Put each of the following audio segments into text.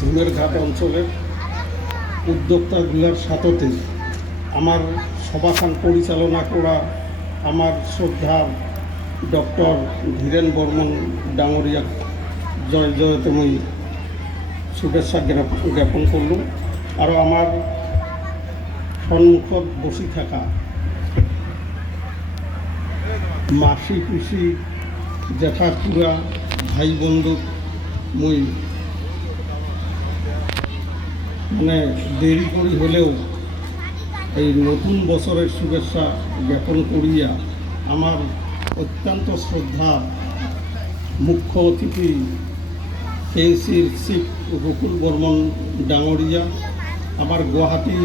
ধুমেরঘাট অঞ্চলের উদ্যোক্তাগুলোর সাথে আমার সভাখান পরিচালনা করা আমার শ্রদ্ধা ডক্টর ধীরেন বর্মন ডাঙরিয়া জয় জয়তময়ী শুভেচ্ছা জ্ঞাপন করল। আরও আমার সম্মুখত বসি থাকা মাসি পিসি জেঠা খুড়া ভাই বন্ধু মই মানে দেরি করি হলেও এই নতুন বছরের শুভেচ্ছা জ্ঞাপন করিয়া আমার অত্যন্ত শ্রদ্ধা মুখ্য অতিথি কেএসির চিফ রকুল বর্মন ডাঙরিয়া, আমার গুয়াহাটি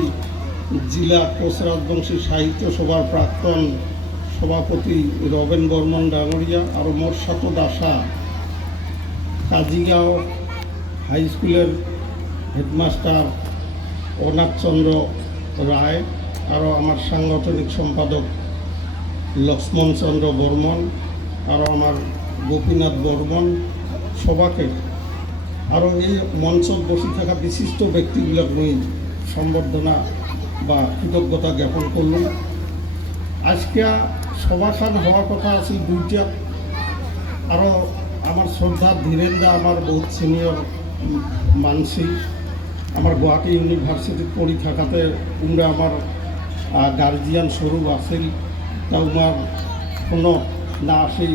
জেলা কোচ রাজবংশী সাহিত্য সভার প্রাক্তন সভাপতি রবেন বর্মন ডাঙরিয়া, আর মোর সাথে দাসা কাজিগাঁও হাই স্কুলের হেডমাস্টার অনাথ চন্দ্র রায়, আরও আমার সাংগঠনিক সম্পাদক লক্ষ্মণ চন্দ্র বর্মন, আরও আমার গোপীনাথ বর্মন সবাকে, আরও এই মঞ্চত বসে থাকা বিশিষ্ট ব্যক্তিগুলোক নিয়ে সম্বর্ধনা বা কৃতজ্ঞতা জ্ঞাপন করলাম। আজকে সভাখান হওয়ার কথা আছে দুইটা, আরও আমার শ্রদ্ধা ধীরেনদা আমার বহুত সিনিয়র মানসি, আমার গুয়াহাটি ইউনিভার্সিটিত পড়ি থাকাতে উমরা আমার গার্জিয়ান স্বরূপ আছিল, তা উমার কোনো না আসি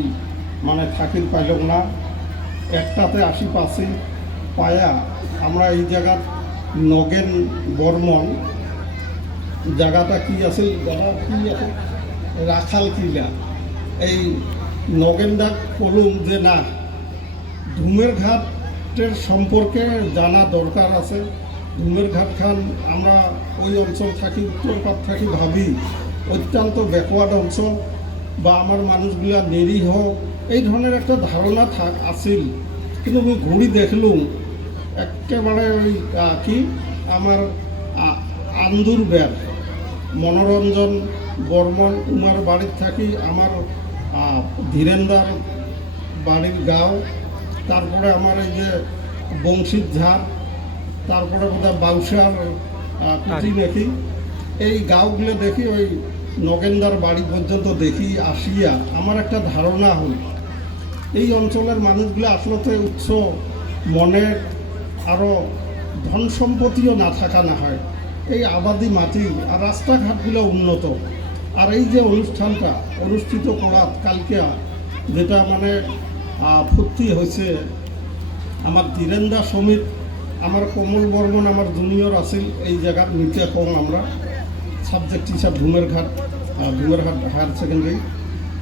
মানে থাকির পাইল না, একটাতে আসি পাছি পায়া আমরা এই জায়গাত নগেন বর্মন জায়গাটা কি আছিল, জায়গা কি আছে রাখাল কিলা, এই নগেনদাক বলুন যে না ধুমেরঘাটের সম্পর্কে জানা দরকার আছে। ধুমেরঘাট খান আমরা ওই অঞ্চল থাকি উত্তরপাত থাকি ভাবি অত্যন্ত ব্যাকওয়ার্ড অঞ্চল বা আমার মানুষগুলা নিরীহ এই ধরনের একটা ধারণা আছিল, কিন্তু আমি ঘুরি দেখলুম একেবারে ওই কি আমার আন্দুর বের মনোরঞ্জন বর্মন উমার বাড়ির থাকি আমার ধীরেন্দার বাড়ির গাঁও, তারপরে আমার এই যে বংশীর ঝাড়, তারপরে বোধহয় বাউসার কুচি দেখি, এই গাঁওগুলো দেখি ওই নগেন্দার বাড়ি পর্যন্ত দেখি আসিয়া আমার একটা ধারণা হল এই অঞ্চলের মানুষগুলো আসলে উৎস মনের, আরও ধন সম্পত্তিও না থাকা না হয়, এই আবাদি মাটি আর রাস্তাঘাটগুলো উন্নত, আর এই যে অনুষ্ঠানটা অনুষ্ঠিত করা কালকে যেটা মানে ফুর্তি হয়েছে, আমার ধীরেন্দা সমিত আমার কমল বর্মন আমার জুনিয়র আছিল এই জায়গার নিচে কম আমরা সাবজেক্ট হিসাব ধুমেরঘাট হায়ার সেকেন্ডারি।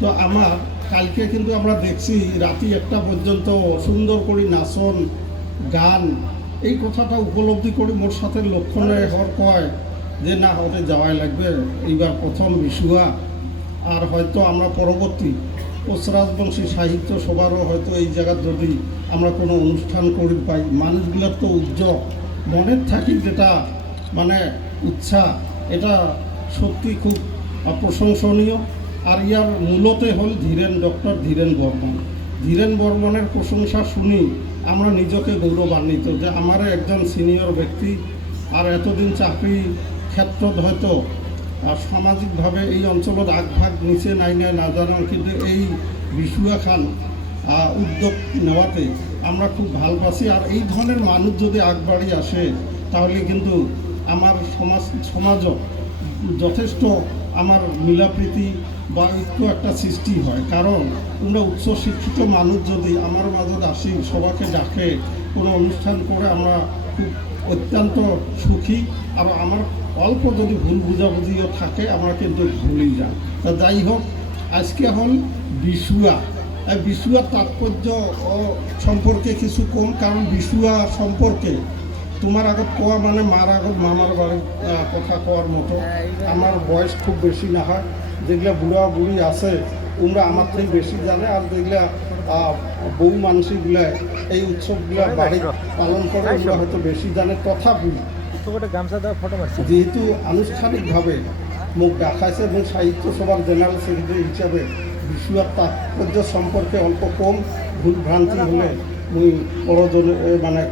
তো আমার কালকে কিন্তু আমরা দেখছি রাতি 1টা পর্যন্ত সুন্দর করে নাচন গান, এই কথাটা উপলব্ধি করি মোর সাথে লক্ষণে হর কয় যে না হতে যাওয়াই লাগবে, এইবার প্রথম বিশুয়া, আর হয়তো আমরা পরবর্তী কোচ রাজবংশী সাহিত্য সভারও হয়তো এই জায়গার যদি আমরা কোনো অনুষ্ঠান করি পাই, মানুষগুলোর তো উজ্জ্বল মনের থাকি যেটা মানে উৎসাহ, এটা সত্যি খুব প্রশংসনীয়। আর ইয়ার মূলতে হল ডক্টর ধীরেন বর্মনের প্রশংসা শুনি আমরা নিজকে গৌরবান্বিত যে আমার একজন সিনিয়র ব্যক্তি, আর এতদিন চাকরি ক্ষেত্রত হয়তো সামাজিকভাবে এই অঞ্চলত আগভাগ নিচে নাই না জানান, কিন্তু এই বিশুয়া খান উদ্যোগ নেওয়াতে আমরা খুব ভাল পাচ্ছি। আর এই ধরনের মানুষ যদি আগবাড়ি আসে তাহলে কিন্তু আমার সমাজও যথেষ্ট আমার মিলাপ্রীতি বা ঐক্য একটা সৃষ্টি হয়, কারণ তোমরা উচ্চ শিক্ষিত মানুষ যদি আমার মাঝে আসি সবাইকে ডাকে কোনো অনুষ্ঠান করে আমরা খুব অত্যন্ত সুখী। আর আমার অল্প যদি ভুল বুঝাবুঝিও থাকে আমরা কিন্তু ভুলেই যাই। তা যাই হোক, আজকে হল বিশুয়ার তাৎপর্য সম্পর্কে কিছু কম, কারণ বিশুয়া সম্পর্কে তোমার আগত কোয়া মানে মার আগত মামার বাড়ির কথা কোয়ার মতো। আমার বয়স খুব বেশি না হয়, যেগুলা বুড়া বুড়ি আছে ওরা আমার থেকে বেশি জানে, আর যেগুলা বউ মানসিগুলা এই উৎসবগুলা বাড়ি পালন করে ওগুলো হয়তো বেশি জানে। তথাপি যেহেতু আনুষ্ঠানিকভাবে মুখ দেখাইছে এবং সাহিত্য সভার জেনারেল সেক্রেটারি হিসাবে বিশুয়ার তাৎপর্য সম্পর্কে অল্প কম ভুল ভ্রান্তি হলে মুই বড়জনে মানে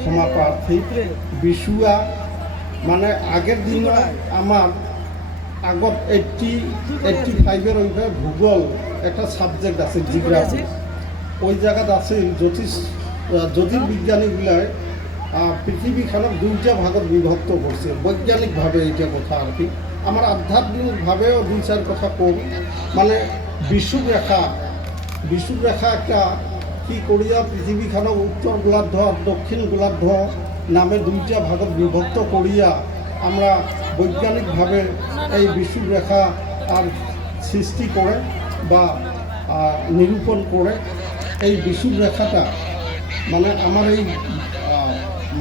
ক্ষমা প্রার্থী। বিশুয়া মানে আগের দিনে আমার আগত 85-এর ওইভাবে ভূগোল একটা সাবজেক্ট আছে জিওগ্রাফি, ওই জায়গাত আছে জ্যোতির্বিজ্ঞানীগুলায় পৃথিবীখানক দুইটা ভাগত বিভক্ত করছে বৈজ্ঞানিকভাবে, এইটা কথা আর কি। আমার আধ্যাত্মিকভাবেও দুই চার কথা কম। মানে বিষুবরেখা একটা কি করিয়া পৃথিবীখানক উত্তর গোলার্ধ আর দক্ষিণ গোলার্ধ নামে দুইটা ভাগত বিভক্ত করিয়া আমরা বৈজ্ঞানিকভাবে এই বিষুবরেখা আর সৃষ্টি করে বা নিরূপণ করে। এই বিষুবরেখাটা মানে আমার এই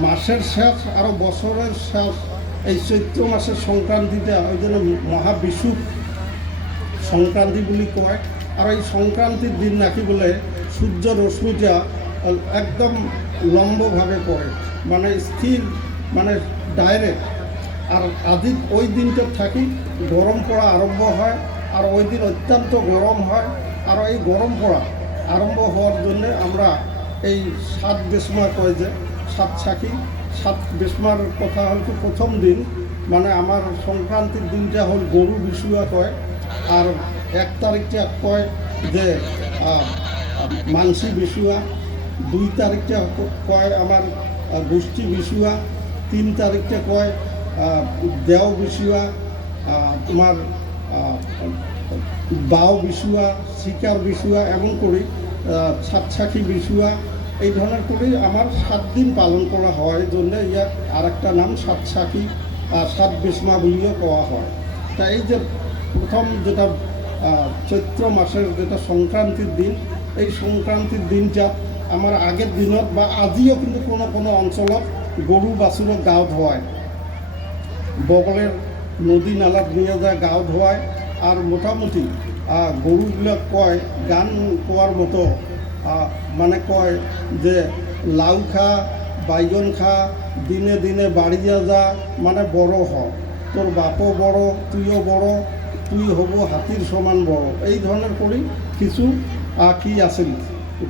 মাসের শেষ আরও বছরের শেষ এই চৈত্র মাসের সংক্রান্তিটা ওই জন্য মহাবিষুব সংক্রান্তি বলে কয়। আর এই সংক্রান্তির দিন নাকি বলে সূর্য রশ্মিটা একদম লম্বভাবে পড়ে, মানে স্থির, মানে ডাইরেক্ট। আর আদি ওই দিনটা থাকি গরম পড়া আরম্ভ হয়, আর ওই দিন অত্যন্ত গরম হয়। আর এই গরম পড়া আরম্ভ হওয়ার জন্যে আমরা এই 7 বেশমা কয় যে 7 সাখী 7 বেশমার কথা হয়তো প্রথম দিন মানে আমার সংক্রান্তির দিনটা হল গরু বিশুয়া কয়। আর 1 তারিখটা কয় যে মানসি বিশুয়া, 2 তারিখটা কয় আমার গোষ্ঠী বিশুয়া, 3 তারিখটা কয় দেও বিশুয়া, তোমার বাও বিশুয়া, শিকার বিশুয়া, এমন করে 7 সাখী বিশুয়া, এই ধরনের করে আমার 7 দিন পালন করা হয়। জন্য ইয়ার আর একটা নাম 7 সাখী 7 বেশমা বলিও কোয়া হয়। তা এই যে প্রথম যেটা চৈত্র মাসের যেটা সংক্রান্তির দিন, এই সংক্রান্তির দিনটা আমার আগের দিনত বা আজিও কিন্তু কোনো কোনো অঞ্চলত গরু বাছুরক গাও ধোয়ায়, বগলের নদী নালাত নিয়ে যায় গাও ধোয়ায়। আর মোটামুটি গরুগুলো কয় গান কোয়ার মতো, মানে কয় যে লাউ খা বাইগন খা দিনে দিনে বাড়িয়া যা, মানে বড় হ, তোর বাপও বড় তুইও বড়, তুই হব হাতির সমান বড়। এই ধরনের করি কিছু কি আছিল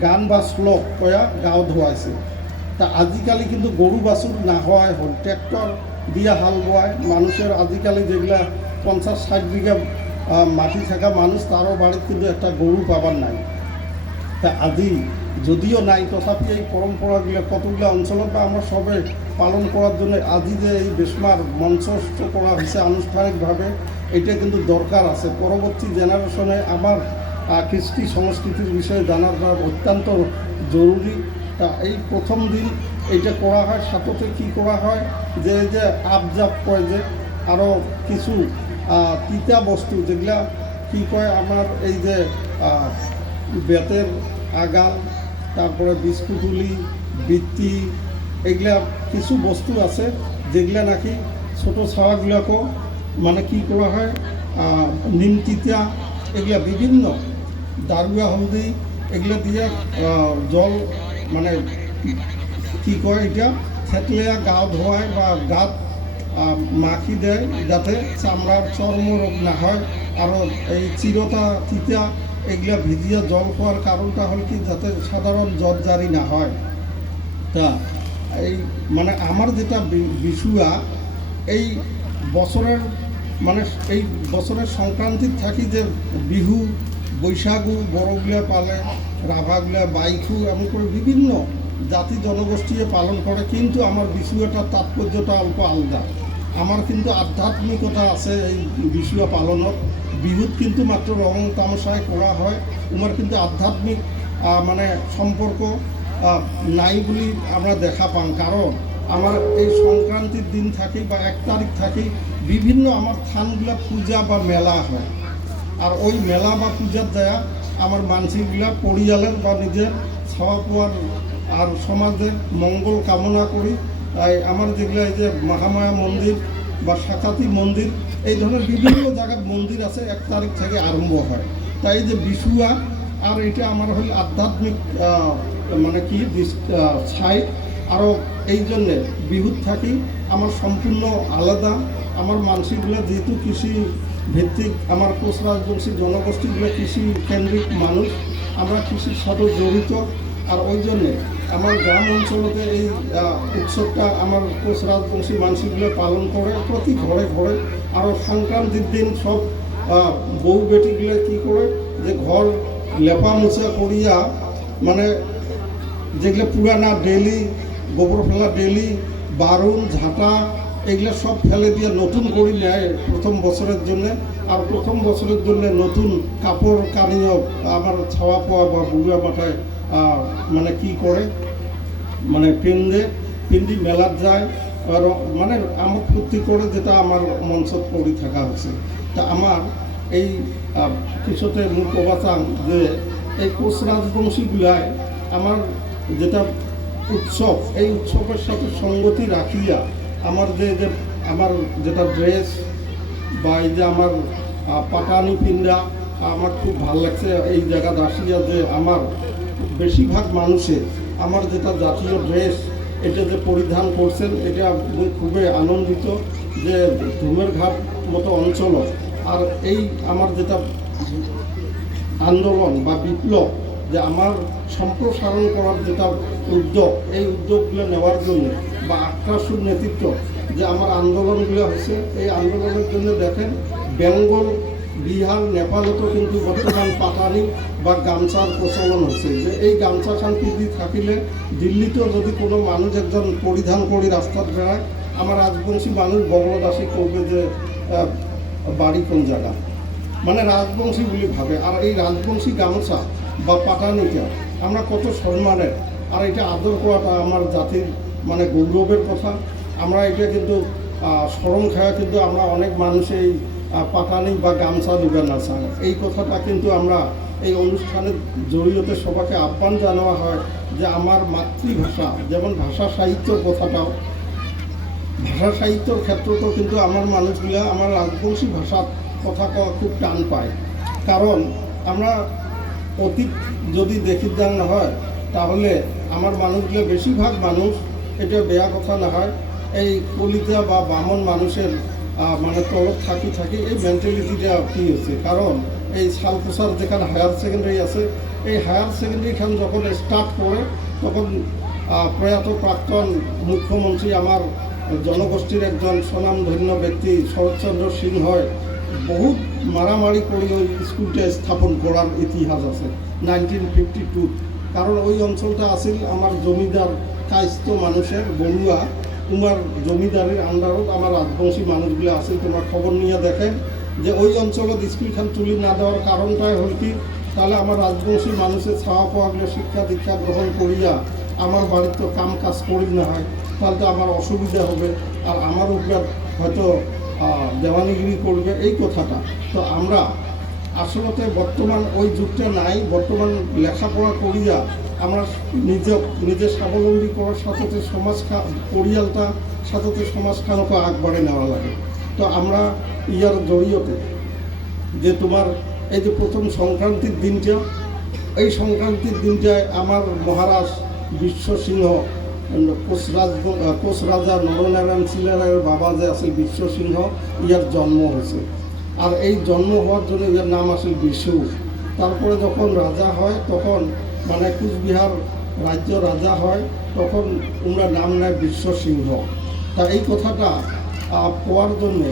গান বা শ্লোক কয়া গাও ধোয়াইছে। তা আজিকালি কিন্তু গরু বাছুর না হওয়াই হল, ট্র্যাক্টর দিয়া হাল বোয়ায়। মানুষের আজিকালি যেগুলা 50-60 বিঘা মাটি থাকা মানুষ, তারও বাড়িতে কিন্তু একটা গরু পাবার নাই। তা আজি যদিও নাই, তথাপি এই পরম্পরাগুলো কতগুলো অঞ্চলত বা আমরা সবে পালন করার জন্য আজি যে এই বেশমার মঞ্চস্থ করা হয়েছে আনুষ্ঠানিকভাবে, এটা কিন্তু দরকার আছে। পরবর্তী জেনারেশনে আমার কৃষ্টি সংস্কৃতির বিষয়ে জানার অত্যন্ত জরুরি। তা এই প্রথম দিন এইটা করা হয়। সাথে কী করা হয় যে এই যে আপজাপ কয় যে আরও কিছু তিতা বস্তু যেগুলা কী কয় আমার এই যে বেতের আগাল, তারপরে বিস্কুটুলি, বৃত্তি, এগুলা কিছু বস্তু আছে যেগুলা নাকি ছোটো ছাওয়াগুলোকেও মানে কি করা হয় নিম তিতা, এগুলা বিভিন্ন দারুয়া হলদি এগুলো দিয়ে জল মানে কি কয় এটা থেতলিয়া গা ধোয়ায় বা গাত মাখি দেয় যাতে চামড়ার চর্মরোগ না হয়। আরও এই চিরতা তিতা এগুলা ভিজিয়ে জল খাওয়ার কারণটা হল কি যাতে সাধারণ জ্বর জারি না হয়। তা এই মানে আমার যেটা বিশুয়া এই বছরের মানে এই বছরের সংক্রান্তির থাকি যে বিহু বৈশাখু বড়গুলা পালে, রাভাগুলা বাইখু, এমন করে বিভিন্ন জাতি জনগোষ্ঠীকে পালন করে। কিন্তু আমার বিশুয়াটার তাৎপর্যটা অল্প আলাদা। আমার কিন্তু আধ্যাত্মিকতা আছে এই বিশুয়া পালনত। বিহুত কিন্তু মাত্র রং তামাশায় করা হয়, তোমার কিন্তু আধ্যাত্মিক মানে সম্পর্ক নাই বলে আমরা দেখা পান। কারণ আমার এই সংক্রান্তির দিন থাকি বা 1 তারিখ থাকি বিভিন্ন আমার থানগুলা পূজা বা মেলা হয়। আর ওই মেলা বা পূজার দেয়া আমার মানসিকগুলা পরিয়ালের বা নিজের ছাওয়া পাওয়ার আর সমাজের মঙ্গল কামনা করি। তাই আমার যেগুলো এই যে মহামায়া মন্দির বা সাকাতি মন্দির, এই ধরনের বিভিন্ন জায়গার মন্দির আছে 1 তারিখ থেকে আরম্ভ হয়। তাই যে বিশুয়া আর এটা আমার হল আধ্যাত্মিক মানে কি ছাই। আরও এই জন্যে বিহুত থাকি আমার সম্পূর্ণ আলাদা। আমার মানসিকগুলো যেহেতু কৃষি ভিত্তিক, আমার কোচ রাজবংশী জনগোষ্ঠীগুলো কৃষি কেন্দ্রিক মানুষ, আমরা কৃষির সাথে জড়িত। আর ওই জন্যে আমার গ্রাম অঞ্চলতে এই উৎসবটা আমার কোচ রাজবংশী মানুষগুলো পালন করে প্রতি ঘরে ঘরে। আরও সংক্রান্তির দিন সব বউ বেটিগুলো কী করে যে ঘর লেপা মোছা করিয়া মানে যেগুলো পুরানা ডেলি গোবর ফেলা ডেলি বারুন ঝাঁটা এগুলো সব ফেলে দিয়ে নতুন করে নেয় প্রথম বছরের জন্যে। আর প্রথম বছরের জন্য নতুন কাপড় কানিও আমার ছাওয়া পাওয়া বা বুড়া মাথায় মানে কি করে মানে পিন্ডি মেলার যায় আর মানে আমার ফুর্তি করে, যেটা আমার মঞ্চত পড়ি থাকা হচ্ছে। তা আমার এই কিছুতে মুখ অবাচান যে এই কোচ রাজবংশীগুলায় আমার যেটা উৎসব, এই উৎসবের সাথে সঙ্গতি রাখিয়া আমার যে আমার যেটা ড্রেস বা এই যে আমার পাটানি পিন্ডা আমার খুব ভালো লাগছে এই জায়গাটা আসিয়া, যে আমার বেশিরভাগ মানুষের আমার যেটা জাতীয় ড্রেস এটা যে পরিধান করছেন, এটা আমি খুবই আনন্দিত যে ধুমের ঘাট মতো অঞ্চল আর এই আমার যেটা আন্দোলন বা বিপ্লব যে আমার সম্প্রসারণ করার যেটা উদ্যোগ, এই উদ্যোগগুলো নেওয়ার জন্য বা আক্রাসুর নেতৃত্ব যে আমার আন্দোলনগুলো হয়েছে, এই আন্দোলনের জন্য দেখেন বেঙ্গল বিহার নেপালতো কিন্তু বর্তমান পাটানি বা গামছার প্রচলন হচ্ছে। যে এই গামছা খান পিঁধি থাকিলে দিল্লিতেও যদি কোনো মানুষ একজন পরিধান করে রাস্তার বেড়ায়, আমার রাজবংশী মানুষ বঙ্গদাসী করবে যে বাড়ি কোন জায়গা, মানে রাজবংশী বলে ভাবে। আর এই রাজবংশী গামছা বা পাটানিটা আমরা কত সম্মানের, আর এটা আদর করাটা আমার জাতির মানে গৌরবের কথা। আমরা এটা কিন্তু শরম খায়া কিন্তু আমরা অনেক মানুষ এই পাটানি বা গামছা দিবে না চান, এই কথাটা কিন্তু আমরা এই অনুষ্ঠানের জড়িয়তে সবাইকে আহ্বান জানানো হয় যে আমার মাতৃভাষা, যেমন ভাষা সাহিত্যর কথাটাও, ভাষা সাহিত্যর ক্ষেত্রতেও কিন্তু আমার মানুষগুলো আমার রাজবংশী ভাষার কথা খুব টান পায়। কারণ আমরা অতীত যদি দেখি দেন না হয় তাহলে আমার মানুষগুলো বেশিরভাগ মানুষ, এটা বেয়া কথা না হয়, এই কলিতা বা বামন মানুষের মানে তলব থাকি এই মেন্টালিটিটা কী হচ্ছে। কারণ এই সালকুসার যেখানে হায়ার সেকেন্ডারি আছে, এই হায়ার সেকেন্ডারিখান যখন স্টার্ট করে তখন প্রয়াত প্রাক্তন মুখ্যমন্ত্রী আমার জনগোষ্ঠীর একজন স্বনামধন্য ব্যক্তি শরৎচন্দ্র সিংহয় বহুত মারামারি করে ওই স্কুলটা স্থাপন করার ইতিহাস আছে 1952। কারণ ওই অঞ্চলটা আছিল আমার জমিদার কায়স্থ মানুষের বড়ুয়া উমার জমিদারের আন্ডারত আমার রাজবংশী মানুষগুলো আছে। তোমার খবর নিয়ে দেখেন যে ওই অঞ্চলত স্কুলখান তুলি না দেওয়ার কারণটাই হল কি, তাহলে আমার রাজবংশী মানুষের ছাওয়া পাওয়াগুলো শিক্ষা দীক্ষা গ্রহণ করিয়া আমার বাড়িতে তো কাম কাজ করি না হয়, তাহলে তো আমার অসুবিধা হবে আর আমার উপর হয়তো দেওয়ানিগিরি করবে এই কথাটা। তো আমরা আসলে বর্তমান ওই যুগটা নাই, বর্তমান লেখাপড়া করিয়া আমরা নিজে স্বাবলম্বী করার সাথে সমাজ পরিয়ালটা সাথে সমাজখানকে আগবাড়ে নেওয়া লাগে। তো আমরা ইয়ার জড়িয়তে যে তোমার এই যে প্রথম সংক্রান্তির দিনটা, এই সংক্রান্তির দিনটায় আমার মহারাজ বিশ্ব সিংহ কোচ রাজা নরনারায়ণ সিলারের বাবা যে আছে বিশ্ব সিংহ, ইয়ার জন্ম হয়েছে। আর এই জন্ম হওয়ার জন্য ইয়ার নাম আসে বিশু। তারপরে যখন রাজা হয় তখন মানে কুচবিহার রাজ্য রাজা হয়, তখন তোমরা নাম নেয় বিশ্ব সিংহ। তা এই কথাটা পাওয়ার জন্যে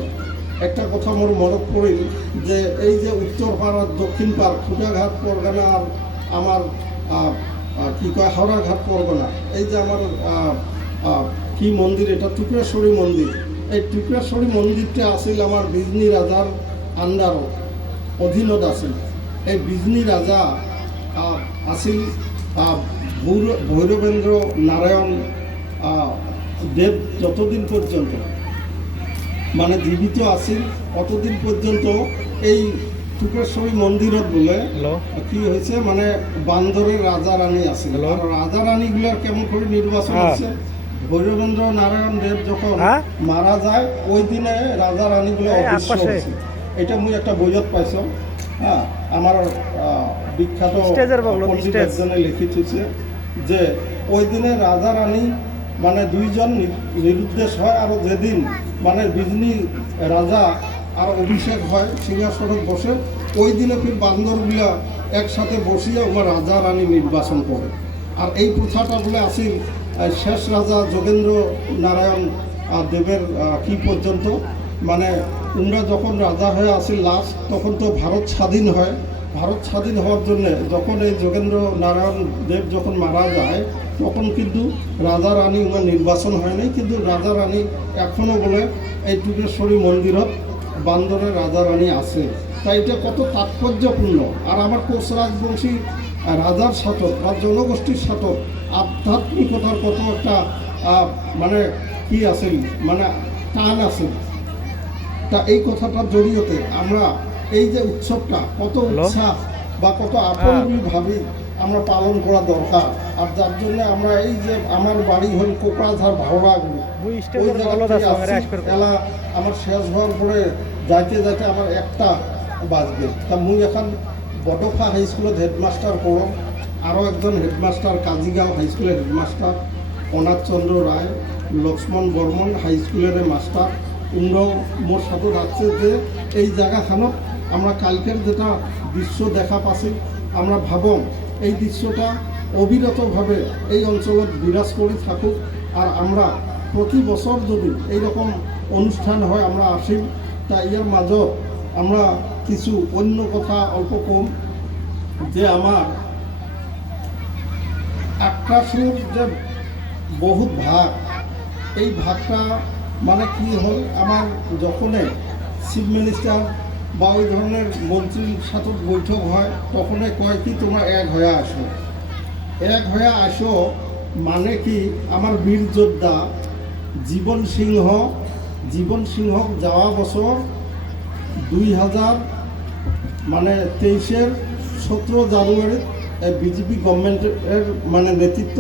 একটা কথা মোর মনে পড়িল যে এই যে উত্তর পাড়ার দক্ষিণ পাড় খুঁটাঘাট পরগনা আর আমার কী কয় হাওড়াঘাট পরগনা, এই যে আমার কি মন্দির, এটা টুকরেশ্বরী মন্দির। এই টুকরেশ্বরী মন্দিরটা আসিল আমার বিজনী রাজার আন্ডার অধীনত আছিল। এই বিজনী রাজা আছিল ভৈরবেন্দ্র নারায়ণ দেব যতদিন পর্যন্ত মানে জীবিত আছিল অতদিন পর্যন্ত এই টুকরেশ্বরী মন্দিরত বলে কি হয়েছে মানে বান্দরের রাজা রানী আছে। আর রাজা রানীগুলার কেমন করে নির্বাচন হচ্ছে, ভৈরবেন্দ্র নারায়ণ দেব যখন মারা যায় ওই দিনে রাজা রানীগুলো অদৃশ্য হয়েছে। এটা মুই একটা বইত পাইছ, হ্যাঁ, আমার বিখ্যাত পণ্ডিত একজনে লিখি থুইছে যে ওই দিনে রাজা রানী মানে দুইজন নিরুদ্দেশ হয়। আর যেদিন মানে বিজনী রাজা আর অভিষেক হয় সিংহাসনত বসে, ওই দিনে ফির বান্দরগুলা একসাথে বসিয়ে ওরা রাজা রানী নির্বাচন করে। আর এই প্রথাটা বলে আসিল শেষ রাজা যোগেন্দ্র নারায়ণ দেবের কি পর্যন্ত, মানে তোমরা যখন রাজা হয়ে আসিল লাস্ট, তখন তো ভারত স্বাধীন হয়। ভারত স্বাধীন হওয়ার জন্য যখন এই যোগেন্দ্র নারায়ণ দেব যখন মারা যায়, তখন কিন্তু রাজা রানী ওনার নির্বাচন হয়নি, কিন্তু রাজা রানী এখনও বলে এই টুকেশ্বরী মন্দিরত বান্দরের রাজা রানী আছে। তাই এটা কত তাৎপর্যপূর্ণ। আর আমার কোচ রাজবংশী রাজার সাথে বা জনগোষ্ঠীর সাথে আধ্যাত্মিকতার কত একটা মানে কি আছে, মানে টান আছে। তা এই কথাটার জড়িয়তে আমরা এই যে উৎসবটা কত উৎসাহ বা কত আপন বলে ভাবি আমরা পালন করা দরকার। আর যার জন্য আমরা এই যে আমার বাড়ি হল কোকরাঝাড় ভাওড়াগুলো, ওই এলা আমার শেষ হওয়ার পরে যাইতে যাইতে আমার 1টা বাজবে। তা মুই এখন বডফা হাই স্কুলত হেডমাস্টার করম, আরও একজন হেডমাস্টার কাজিগাঁও হাই স্কুলের হেডমাস্টার, অনাথ চন্দ্র রায়, লক্ষ্মণ বর্মন হাই স্কুলের মাস্টার। উনরাও মোর সাথে রাখছে যে এই জায়গাখানত আমরা কালকের যেটা দৃশ্য দেখা পাচ্ছি, আমরা ভাবম এই দৃশ্যটা অবিরতভাবে এই অঞ্চলত বিরাজ করে থাকুক। আর আমরা প্রতি বছর যদি এইরকম অনুষ্ঠান হয় আমরা আসি। তা ইয়ার মাজত আমরা কিছু অন্য কথা অল্প কম, যে আমার আক্রাসুর যে বহুত ভাগ, এই ভাগটা মানে কি হল, আমার যখনই চিফ মিনিস্টার বা ওই ধরনের মন্ত্রীর সাথে বৈঠক হয়, তখনই কয় কি তোমরা এক হয়ে আসো। এক হয়ে আসো মানে কি, আমার বীর যোদ্ধা জীবন সিংহ যাওয়া বছর 2023-এর 17 জানুয়ারি বিজেপি গভর্নমেন্টের মানে নেতৃত্ব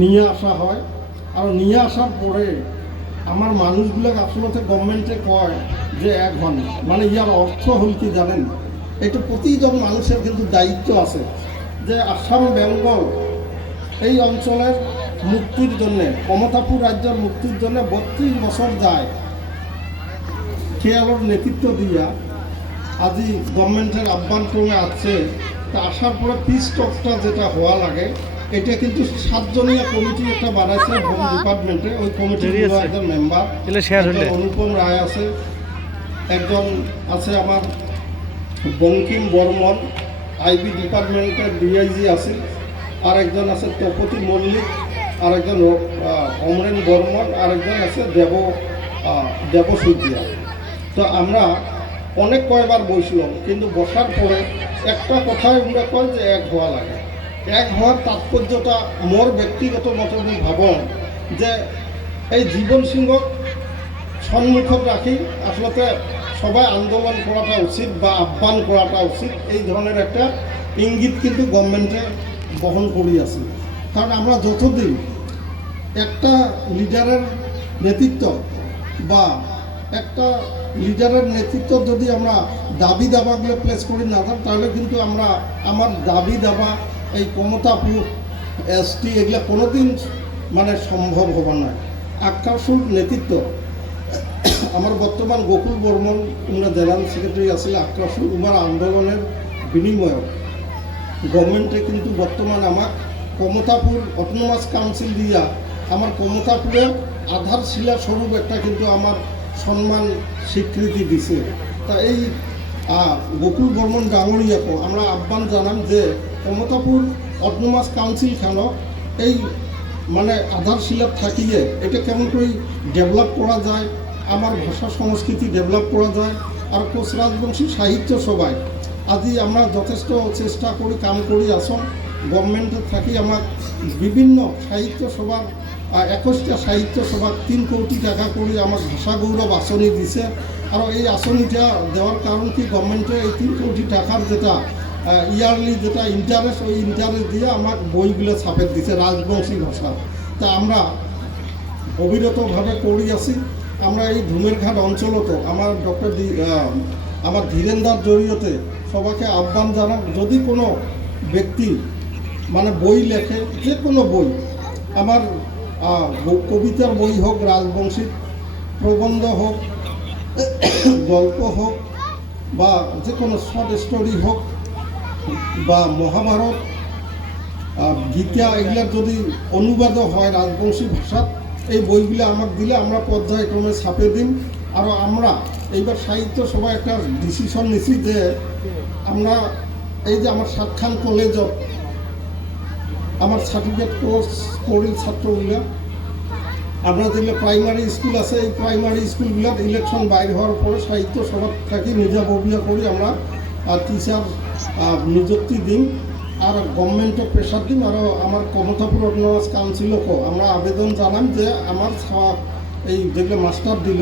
নিয়ে আসা হয়। আর নিয়ে আসার পরে আমার মানুষগুলোকে আসলে গভর্নমেন্টে কয় যে এক হন, মানে ইয়ার অর্থ হল কি জানেন, এটা প্রতিজন মানুষের কিন্তু দায়িত্ব আছে যে আসাম বেঙ্গল এই অঞ্চলের মুক্তির জন্যে, কমতাপুর রাজ্যের মুক্তির জন্য 32 বছর যায় খেয়ালের নেতৃত্ব দিয়া আজি গভর্নমেন্টের আহ্বান ক্রমে আসছে। তা আসার পরে পিস টকটা যেটা হওয়া লাগে, এটা কিন্তু 7জনীয়া কমিটি একটা বানাইছে হোম ডিপার্টমেন্টে। ওই কমিটির একজন মেম্বার অনুপম রায় আছে, একজন আছে আমার বঙ্কিম বর্মন আইবি ডিপার্টমেন্টের ডিআইজি আছে, আর একজন আছে তপতি মল্লিক, আর একজন অমরেন বর্মন, আর একজন আছে দেবসূর্যা। তো আমরা অনেক কয়বার বসলাম, কিন্তু বসার পরে একটা কথাই আমরা কয় যে এক হওয়া লাগে। এক হওয়ার তাৎপর্যটা মোর ব্যক্তিগত মতো ভাবন যে এই জীবন সিংহক সম্মুখত রাখি আসলে সবাই আন্দোলন করাটা উচিত বা আহ্বান করাটা উচিত, এই ধরনের একটা ইঙ্গিত কিন্তু গভর্নমেন্টে বহন করি আছে। কারণ আমরা যতদিন একটা লিডারের নেতৃত্ব বা একটা লিডারের নেতৃত্ব যদি আমরা দাবি দাবাগুলো প্লেস করি না, তাহলে কিন্তু আমরা আমার দাবি দাবা এই কমতাপুর এসটি এগুলো কোনোদিন মানে সম্ভব হবে না। আক্রাসুর নেতৃত্ব আমার বর্তমান গোকুল বর্মন উনার জেনারেল সেক্রেটারি আসলে আক্রাসুর উনার আন্দোলনের বিনিময়ে গভর্নমেন্টে কিন্তু বর্তমান আমার কমতাপুর অটোনমাস কাউন্সিল দিয়া আমার কমতাপুরের আধারশিলা স্বরূপ একটা কিন্তু আমার সম্মান স্বীকৃতি দিছে। তা এই গোকুল বর্মন ডাঙরিয়াকে আমরা আহ্বান জানাম যে কমতাপুর অটোনমাস কাউন্সিল খানক এই মানে আধারশিলাত থাকিয়ে এটা কেমন করে ডেভেলপ করা যায়, আমার ভাষা সংস্কৃতি ডেভেলপ করা যায়। আর কোচ রাজবংশী সাহিত্য সভায় আজি আমরা যথেষ্ট চেষ্টা করি কাম করি আসন গভর্নমেন্টে থাকি। আমার বিভিন্ন সাহিত্য সভার 21টা সাহিত্য সভা 3 কোটি টাকা করে আমার ভাষা গৌরব আসনি দিছে। আর এই আসনিটা দেওয়ার কারণ কি, গভর্নমেন্টের এই 3 কোটি টাকার যেটা ইয়ারলি যেটা ইন্টারেস্ট, ওই ইন্টারেস্ট দিয়ে আমার বইগুলো ছাপে দিছে রাজবংশী ভাষা। তা আমরা অবিরতভাবে করি আছি। আমরা এই ধুমেরঘাট অঞ্চলতে আমার আমার ধীরেন্দার জড়িয়তে সবাইকে আহ্বান জানান, যদি কোনো ব্যক্তি মানে বই লেখে, যে কোনো বই, আমার কবিতার বই হোক, রাজবংশী প্রবন্ধ হোক, গল্প হোক, বা যে কোনো শর্ট স্টোরি হোক, বা মহাভারত গীতা এগুলার যদি অনুবাদও হয় রাজবংশী ভাষা, এই বইগুলো আমাকে দিলে আমরা পর্যায়ক্রমে ছাপে দিন। আর আমরা এইবার সাহিত্য সভায় একটা ডিসিশন নিছি যে আমরা এই যে আমার সাতখান কলেজ আমার সার্টিফিকেট কোর্স করি ছাত্রগুলো, আমরা যেগুলো প্রাইমারি স্কুল আছে এই প্রাইমারি স্কুলগুলোর ইলেকশন বাইর হওয়ার পরে সাহিত্য সভা থাকি নিজা ববিয়া করি আমরা টিচার নিযুক্তি দিন আর গভর্নমেন্টও প্রেশার দিন। আরও আমার কমতাপুর অটোনমাস কাউন্সিলও আমরা আবেদন জানাম যে আমার এই যেগুলো মাস্টার দিল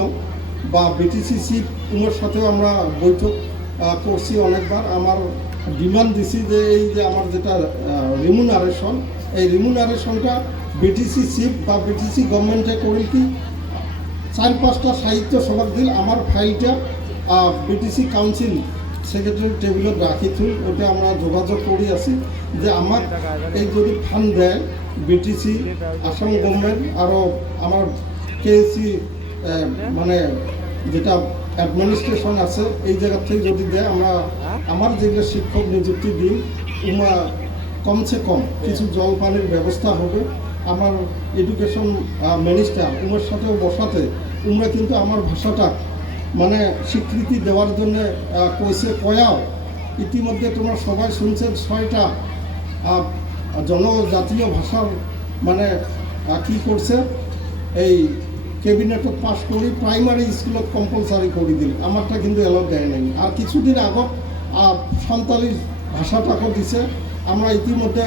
বা বিটিসি চিফ উমের সাথেও আমরা বৈঠক করছি অনেকবার। আমার ডিমান্ড দিছি যে এই যে আমার যেটা রিমুনারেশন, এই রিমুনারেশনটা বিটিসি চিফ বা বিটিসি গভর্নমেন্টে করি কি 4-5টা সাহিত্য সভা দিল আমার ফাইলটা বিটিসি কাউন্সিল সেক্রেটারি টেবিলত রাখি থুই। ওটা আমরা যোগাযোগ করি আছি যে আমার এই যদি ফান্ড দেয় বিটিসি আসাম গভর্নমেন্ট আরও আমার কেএসি মানে যেটা অ্যাডমিনিস্ট্রেশন আছে এই জায়গার থেকে যদি দেয় আমরা আমার যেগুলো শিক্ষক নিযুক্তি দিই উমা কমসে কম কিছু জল পানির ব্যবস্থা হবে। আমার এডুকেশন মিনিস্টার উমের সাথেও বসাতে উমরা কিন্তু আমার ভাষাটা মানে স্বীকৃতি দেওয়ার জন্য কইছে কয়াও। ইতিমধ্যে তোমরা সবাই শুনছেন 6টা জনজাতীয় ভাষার মানে কি করছে এই ক্যাবিনেটত পাস করি প্রাইমারি স্কুলত কম্পালসারি করে দিল, আমারটা কিন্তু এলাও দেয় নাই। আর কিছুদিন আগত সাঁওতালি ভাষাটাকে দিছে। আমরা ইতিমধ্যে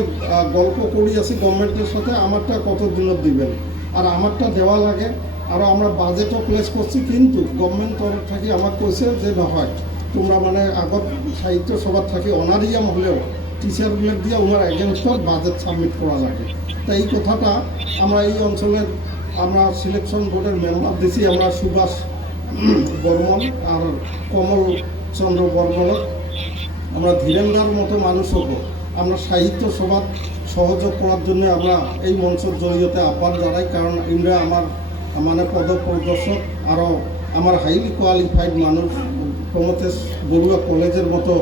গল্প করি আছি গভর্নমেন্টের সাথে আমারটা কত দিনত দিবেন আর আমারটা দেওয়া লাগে। আর আমরা বাজেটও প্লেস করছি কিন্তু গভর্নমেন্ট তরফ থেকে আমাকে কইছে যে নহয় তোমরা মানে আগত সাহিত্য সভার থাকে অনারিয়াম হলেও টিচারগুলোকে দিয়ে ওনার এগেনস্টত বাজেট সাবমিট করা লাগে। তাই এই কথাটা আমরা এই অঞ্চলের আমরা সিলেকশন বোর্ডের মেম্বার দিছি আমরা সুভাষ বর্মন আর কমল চন্দ্র বর্মন আমরা ধীরেন্দ্রার মতো মানুষ হব আমরা সাহিত্য সভা সহযোগ করার জন্য আমরা এই মঞ্চের জড়িয়তে আহ্বান জানাই। কারণ ইন্দ্রা আমার মানে পদপ্রদর্শক আরও আমার হাইলি কোয়ালিফাইড মানুষ প্রমথেশ বড়ুয়া কলেজের মতো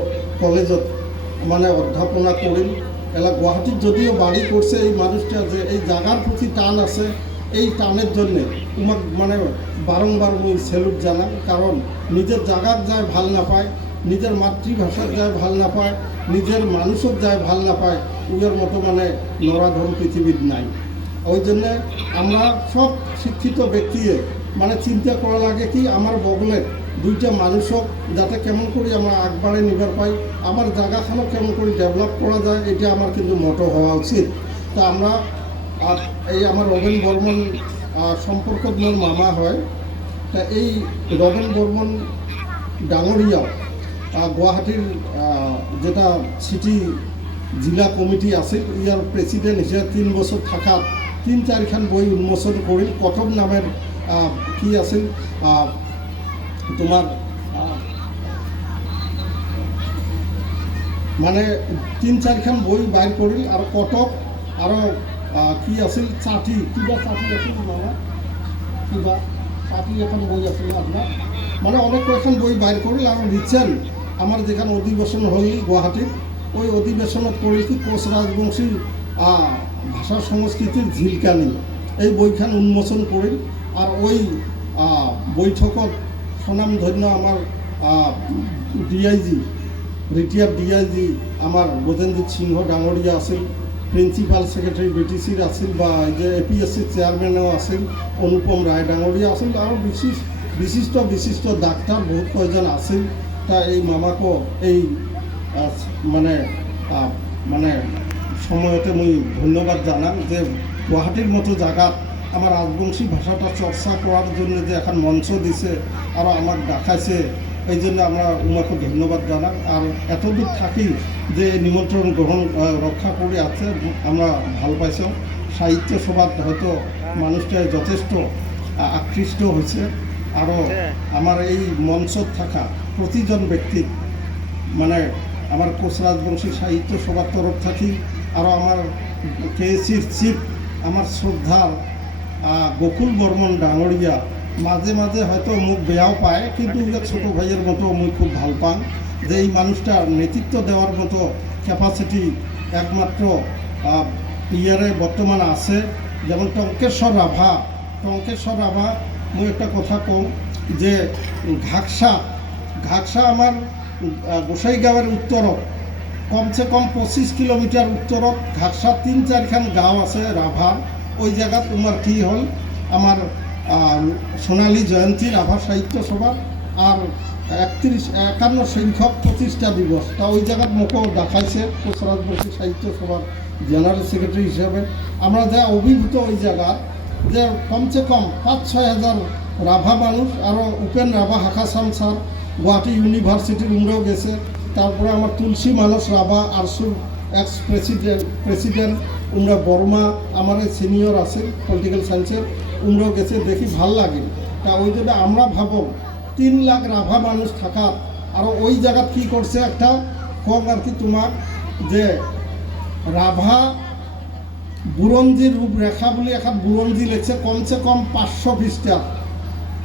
কলেজত মানে অধ্যাপনা করেন। এলা গুয়াহাটির যদিও বাড়ি করছে এই মানুষটা যে এই জায়গার প্রতি টান আছে এই টানের জন্যে তোমার মানে বারংবার মুই স্যালুট জানাই। কারণ নিজের জায়গার যায় ভাল না পায়, নিজের মাতৃভাষার যায় ভাল না পায়, নিজের মানুষের যায় ভাল না পায়, উইয়ের মতো মানে নরাধম পৃথিবীর নাই। ওই জন্যে আমরা সব শিক্ষিত ব্যক্তিয়ে মানে চিন্তা করা লাগে কি আমার বগলে 2টা মানুষক যাতে কেমন করে আমরা আগবাড়ে নিবার পাই, আমার জায়গাখানো কেমন করে ডেভেলপ করা যায় এটা আমার কিন্তু মোটো হওয়া উচিত। তা আমরা এই আমার রবেন বর্মন সম্পর্ক মোর মামা হয়। তা এই রবেন বর্মন ডাঙরিয়াও গুয়াহাটির যেটা সিটি জিলা কমিটি আছে ইয়ার প্রেসিডেন্ট হিসেবে 3 বছর থাকা 3-4খান বই উন্মোচন করিল। কথম নামের কি আছে তোমার মানে 3-4খান বই বাইর করিল। আর কটক আরও কি আছিল চাটি কিবা চাটি আছিল মানে কিবা চাটি এখন বই আছিল আপনার মানে অনেক কয়েকখন বই বাইর করিল। আর রিসেন্ট আমার যেখানে অধিবেশন হল গুয়াহাটির ওই অধিবেশনত করিল কি কোচ রাজবংশী ভাষা সংস্কৃতির ঝিলকানি এই বইখান উন্মোচন করিল। আর ওই বৈঠকত স্বনামধন্য আমার ডিআইজি রিটায়ার্ড ডিআইজি আমার গজেন্দ্রজিৎ সিংহ ডাঙরিয়া আছিল, প্রিন্সিপাল সেক্রেটারি বিটিসির আছিল বা যে এপিএসসির চেয়ারম্যানও আছিল অনুপম রায় ডাঙরিয়া আছিল। আরও বিশিষ্ট ডাক্তার বহুত কয়জন আছিল। তা এই মামাকো এই মানে মানে সময়তে মুই ধন্যবাদ জানাম যে গুয়াহাটির মতো জায়গাত আমার রাজবংশী ভাষাটা চর্চা করার জন্য যে এখন মঞ্চ দিছে আর আমার দেখাইছে এই জন্য আমরা উনাকে ধন্যবাদ জানাই। আর এতদূর থাকি যে নিমন্ত্রণ গ্রহণ রক্ষা করে আছে আমরা ভাল পাইছোঁ। সাহিত্য সভাত হয়তো মানুষটা যথেষ্ট আকৃষ্ট হয়েছে। আরও আমার এই মঞ্চত থাকা প্রতিজন ব্যক্তি মানে আমার কোচ রাজবংশী সাহিত্য সভার তরফ থাকি আরও আমার কেএসির চিফ আমার শ্রদ্ধার গোকুল বর্মন ডাঙরিয়া মাঝে মাঝে হয়তো মুখ বেয়াও পায় কিন্তু ছোটো ভাইয়ের মতো মুই খুব ভাল পান যে এই মানুষটার নেতৃত্ব দেওয়ার মতো ক্যাপাসিটি একমাত্র ইয়ারে বর্তমান আছে, যেমন টঙ্কেশ্বর রাভা। মই একটা কথা কম যে ঘাকসা আমার গোসাইগাঁওয়ের উত্তরত, কমসে কম 25 কিলোমিটার উত্তরত ঘাকসা 3-4খান গাঁও আছে রাভার। ওই জায়গাত তোমার কি হল, আমার সোনালী জয়ন্তী রাভা সাহিত্য সভা আর 51 সংখ্যক প্রতিষ্ঠা দিবস, তা ওই জায়গাত মোকো দেখাইছে কোচরাজবংশী সাহিত্য সভার জেনারেল সেক্রেটারি হিসাবে। আমরা যা অভিভূত ওই জায়গা যে কমসে কম 5-6 হাজার রাভা মানুষ, আরও উপেন রাভা হাকাসাম স্যার গুয়াহাটি ইউনিভার্সিটির উমরাও গেছে। তারপরে আমার তুলসী মানস রাভা আরসুর এক্স প্রেসিডেন্ট উমরা বর্মা, আমার সিনিয়র আছে পলিটিক্যাল সায়েন্সের, উমরাও গেছে। দেখি ভাল লাগে। তা ওই জন্য আমরা ভাবো 3 লাখ রাভা মানুষ থাকা, আর ওই জায়গা কি করছে একটা কম আর কি তোমার যে রাভা বুরঞ্জি রূপরেখা বলে এখন বুরঞ্জি লেখছে, কমসে কম 500 পৃষ্ঠা।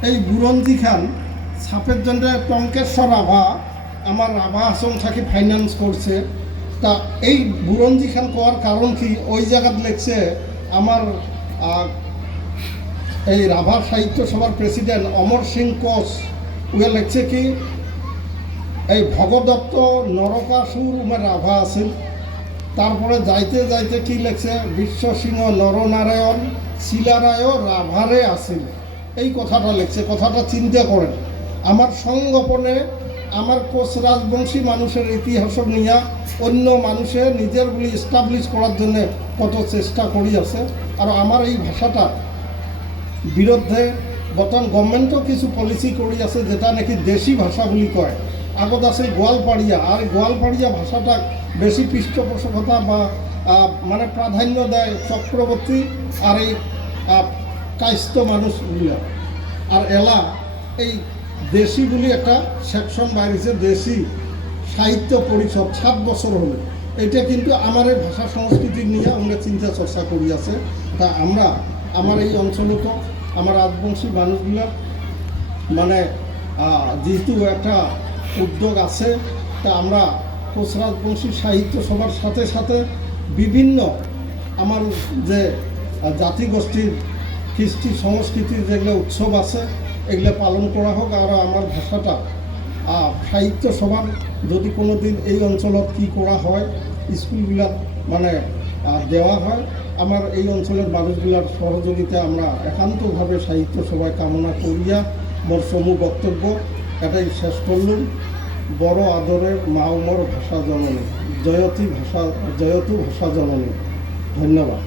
এই বুরঞ্জি খান ছাপের জন্য টঙ্কেশ্বর রাভা আমার রাভা আসন থাকি ফাইন্যান্স করছে। তা এই বুরঞ্জি খান কোয়ার কারণ কি, ওই জায়গাত লেখছে আমার এই রাভা সাহিত্য সভার প্রেসিডেন্ট অমর সিং কোচ, উয়া লেখছে কি এই ভগদত্ত নরকাসুর উমের রাভা আছে। তারপরে যাইতে যাইতে কি লেখছে বিশ্ব সিংহ নরনারায়ণ শিলারায়ও রাভারে আসিল, এই কথাটা লেখছে। কথাটা চিন্তা করেন, আমার সংগোপনে আমার কোচ রাজবংশী মানুষের ইতিহাস নিয়ে অন্য মানুষের নিজের বলি এস্টাবলিশ করার জন্য কত চেষ্টা করি আছে। আর আমার এই ভাষাটা বিরুদ্ধে বর্তমান গভর্নমেন্টও কিছু পলিসি করি আছে, যেটা নাকি দেশি ভাষা বলি কয়। আগত আছে গোয়ালপাড়িয়া, আর গোয়ালপাড়িয়া ভাষাটা বেশি পৃষ্ঠপোষকতা বা মানে প্রাধান্য দেয় চক্রবর্তী আর এই কায়স্থ মানুষগুলো। আর এলা এই দেশি বলি একটা সেকশন বাইরেছে, দেশি সাহিত্য পরিষদ 7 বছর হলো। এটা কিন্তু আমার এই ভাষা সংস্কৃতি নিয়ে আমরা চিন্তা চর্চা করি আছে। তা আমরা আমার এই অঞ্চলত আমার রাজবংশী মানুষগুলো মানে যেহেতু একটা উদ্যোগ আছে, তা আমরা কোচ রাজবংশী সাহিত্য সভার সাথে সাথে বিভিন্ন আমার যে জাতিগোষ্ঠীর কৃষ্টি সংস্কৃতির যেগুলো উৎসব আছে এগুলো পালন করা হোক। আর আমার ভাষাটা সাহিত্য সভার যদি কোনো দিন এই অঞ্চলত কি করা হয়, স্কুলগুলাত মানে দেওয়া হয়, আমার এই অঞ্চলের মানুষগুলার সহযোগিতা আমরা একান্তভাবে সাহিত্য সভায় কামনা করিয়া মোর সমূহ বক্তব্য এটাই শেষ করলুম। বড় আদরের মা উমর ভাষা জননী, জয়তু ভাষা জননী। ধন্যবাদ।